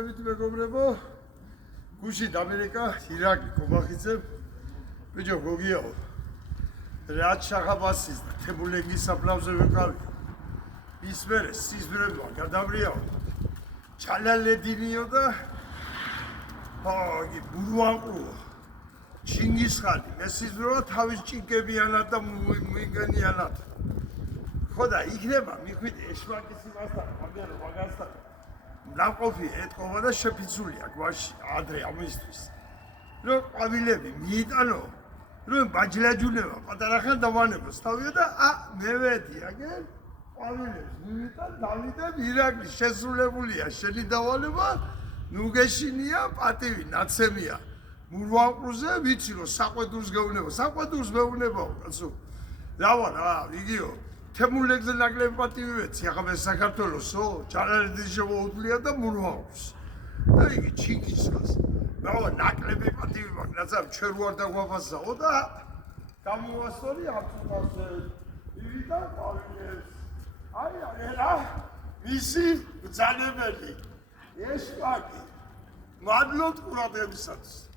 მეგობრებო, გუშინ ამერიკა, ირაკლი კობახიძე, ბიჭო გოგიაო. რაც შახაბასის და თემურლენგის საფლავზე ვიყავი. ის მერე სიზმრებმა გადავრიაო. ჩალალედინიო და ბურვანყრუო. ჩინგისხანი მესიზმროა თავის ჭინკებიანად და მუიგენიანად. ხო და იქნება მიხვიდე ეშმაკის იმასთან, მაგარო მაგასთან. ნაყოფი ეთქობა და შეფიცულია გვაში ადრე ამისთვის. რომ ყვავილები მიიტანო, რომ ბაჯლაჯუნება პატარახან დავანებოს თავია და მე ვედი აგერ ყვავილებს მიიტან დავიდებ ირაკლი შესრულებულია შენი დავალება ნუ გეშინია პატივი ნაცემია მურვანყრუზე ვიცი რომ საყვედურს გეუბნება საყვედურს მეუბნებაო კაცო დავა რა იგიო თემურლენგზე ნაკლები პატივი ვეცი ახლა მე საქართველოსო ჩალალედის შემოუძლია და მურვანყრუს და იგი ჩინგისხანს დავა ნაკლები პატივი მაქვს რაცამ ჩვენ ვარ დაგვაფასაო და გამოვასწორი აფხაზზე ივიდა ყვავილებს აი რა მისი ბრძანებელი ეშმაკი მადლობთ ყურადღებისათვის